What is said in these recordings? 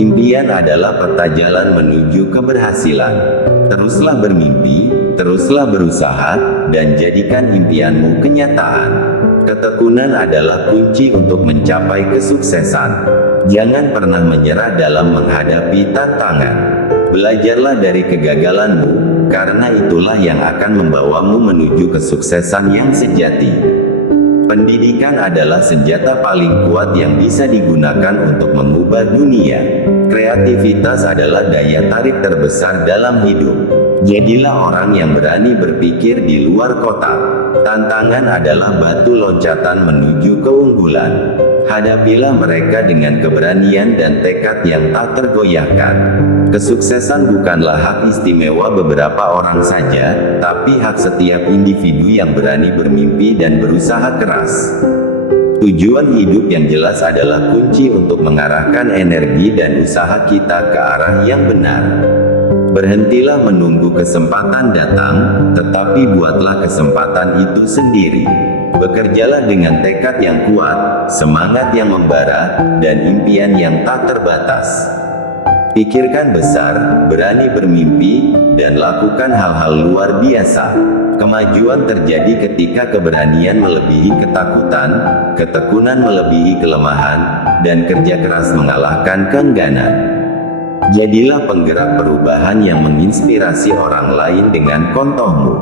Impian adalah peta jalan menuju keberhasilan. Teruslah bermimpi, teruslah berusaha, dan jadikan impianmu kenyataan. Ketekunan adalah kunci untuk mencapai kesuksesan. Jangan pernah menyerah dalam menghadapi tantangan. Belajarlah dari kegagalanmu, karena itulah yang akan membawamu menuju kesuksesan yang sejati. Pendidikan adalah senjata paling kuat yang bisa digunakan untuk mengubah dunia. Kreativitas adalah daya tarik terbesar dalam hidup. Jadilah orang yang berani berpikir di luar kotak. Tantangan adalah batu loncatan menuju keunggulan. Hadapilah mereka dengan keberanian dan tekad yang tak tergoyahkan. Kesuksesan bukanlah hak istimewa beberapa orang saja, tapi hak setiap individu yang berani bermimpi dan berusaha keras. Tujuan hidup yang jelas adalah kunci untuk mengarahkan energi dan usaha kita ke arah yang benar. Berhentilah menunggu kesempatan datang, tetapi buatlah kesempatan itu sendiri. Bekerjalah dengan tekad yang kuat, semangat yang membara, dan impian yang tak terbatas. Pikirkan besar, berani bermimpi, dan lakukan hal-hal luar biasa. Kemajuan terjadi ketika keberanian melebihi ketakutan, ketekunan melebihi kelemahan, dan kerja keras mengalahkan keengganan. Jadilah penggerak perubahan yang menginspirasi orang lain dengan contohmu.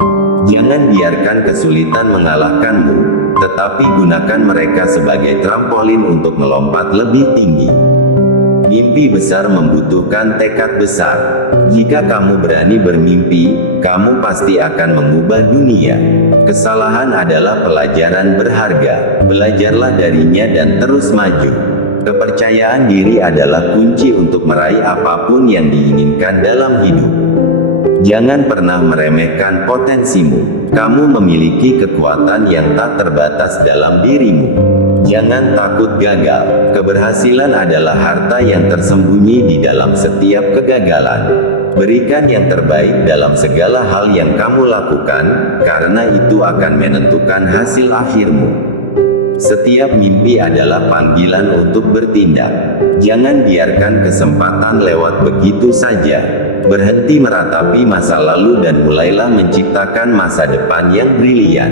Jangan biarkan kesulitan mengalahkanmu, tetapi gunakan mereka sebagai trampolin untuk melompat lebih tinggi. Mimpi besar membutuhkan tekad besar. Jika kamu berani bermimpi, kamu pasti akan mengubah dunia. Kesalahan adalah pelajaran berharga. Belajarlah darinya dan terus maju. Kepercayaan diri adalah kunci untuk meraih apapun yang diinginkan dalam hidup. Jangan pernah meremehkan potensimu. Kamu memiliki kekuatan yang tak terbatas dalam dirimu. Jangan takut gagal. Keberhasilan adalah harta yang tersembunyi di dalam setiap kegagalan. Berikan yang terbaik dalam segala hal yang kamu lakukan, karena itu akan menentukan hasil akhirmu. Setiap mimpi adalah panggilan untuk bertindak. Jangan biarkan kesempatan lewat begitu saja. Berhenti meratapi masa lalu dan mulailah menciptakan masa depan yang brilian.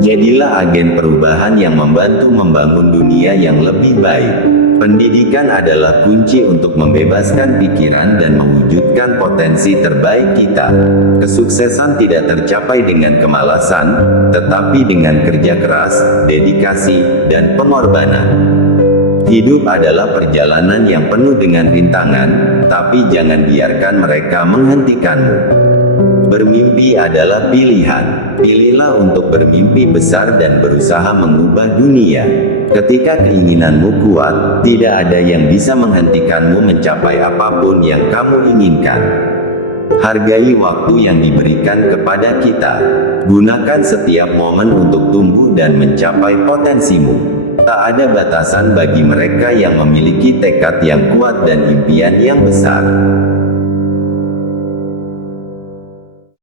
Jadilah agen perubahan yang membantu membangun dunia yang lebih baik. Pendidikan adalah kunci untuk membebaskan pikiran dan mewujudkan potensi terbaik kita. Kesuksesan tidak tercapai dengan kemalasan, tetapi dengan kerja keras, dedikasi, dan pengorbanan. Hidup adalah perjalanan yang penuh dengan rintangan, tapi jangan biarkan mereka menghentikanmu. Bermimpi adalah pilihan. Pilihlah untuk bermimpi besar dan berusaha mengubah dunia. Ketika keinginanmu kuat, tidak ada yang bisa menghentikanmu mencapai apapun yang kamu inginkan. Hargai waktu yang diberikan kepada kita. Gunakan setiap momen untuk tumbuh dan mencapai potensimu. Tak ada batasan bagi mereka yang memiliki tekad yang kuat dan impian yang besar.